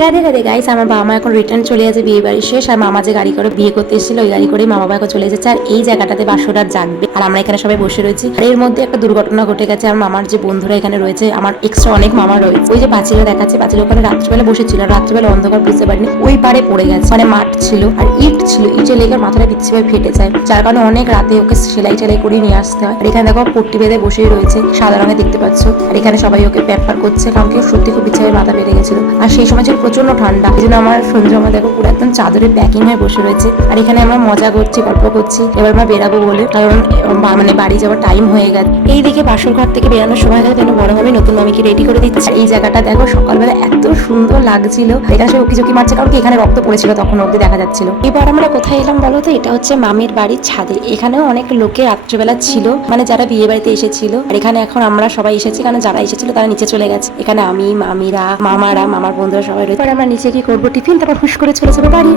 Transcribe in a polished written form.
Radhe Radhe guys, আমার বাবা মা এখন রিটার্ন চলে যাচ্ছে, বিয়ে বাড়ি শেষ। আর মামা যে গাড়ি করে বিয়ে করতে এসেছিল ওই গাড়ি করে মা বাবা এখন চলে যাচ্ছে। আর এই জায়গাটাতে বাসর রাত জাগবে আর আমরা এখানে সবাই বসে রয়েছি। আর এর মধ্যে একটা দুর্ঘটনা ঘটে গেছে। আর মামার যে বন্ধুরা এখানে রয়েছে, আমার এক্সট্রা অনেক মামা রয়েছে, ওই যে পাঁচিলে দেখাচ্ছে, পাঁচিল ওখানে রাত্রিবেলা বসেছিল। আর রাত্রিবেলা অন্ধকার বুঝতে পারিনি ওই পারে পড়ে গেছে। মানে মাঠ ছিল আর ইট ছিল, ইটে লেগে মাথাটা পিচ্ছি ভাবে ফেটে যায়, যার কারণে অনেক রাতে ওকে সেলাই টেলাই করে নিয়ে আসতে হয়। আর এখানে দেখো পট্টি বেঁধে বসেই রয়েছে, সাদা রঙে দেখতে পাচ্ছ। আর এখানে সবাই ওকে প্যাম্পার করছে, কারণ কি সত্যি খুব পিচ্ছি ভাবে মাথা বেড়ে গেছিল। আর সেই সময় ছিল প্রচন্ড ঠান্ডা, এই জন্য আমার সঞ্জু আমার দেখো পুরো একদম চাদরে প্যাকিং হয়ে বসে রয়েছে। আর এখানে আমরা মজা করছি, গল্প করছি, এবার আমরা বেরাবো বলে, কারণ মানে বাড়ি যাওয়ার টাইম হয়ে গেছে। এইদিকে বাসর ঘর থেকে বেরানোর সময় গেছে, যেন বড় মামি নতুন মামিকে রেডি করে দিচ্ছে। এই জায়গাটা দেখো সকালবেলা এত সুন্দর লাগছিল, এখানে সে উকি ঝুঁকি মারছে, কারণ কি এখানে রক্ত পড়েছিল তখন অব্দি দেখা যাচ্ছিল। এবার আমরা কোথায় এলাম বলো তো? এটা হচ্ছে মামির বাড়ির ছাদে। এখানেও অনেক লোকে রাত্রেবেলা ছিল, মানে যারা বিয়ে বাড়িতে এসেছিল। আর এখানে এখন আমরা সবাই এসেছি, কারণ যারা এসেছিল তারা নিচে চলে গেছে। এখানে আমি, মামিরা, মামারা, মামার বন্ধুরা সবাই রয়েছে। আমরা নিচে কি করবো, টিফিন, তারপর হুশ করে চলে যাবো বাড়ি।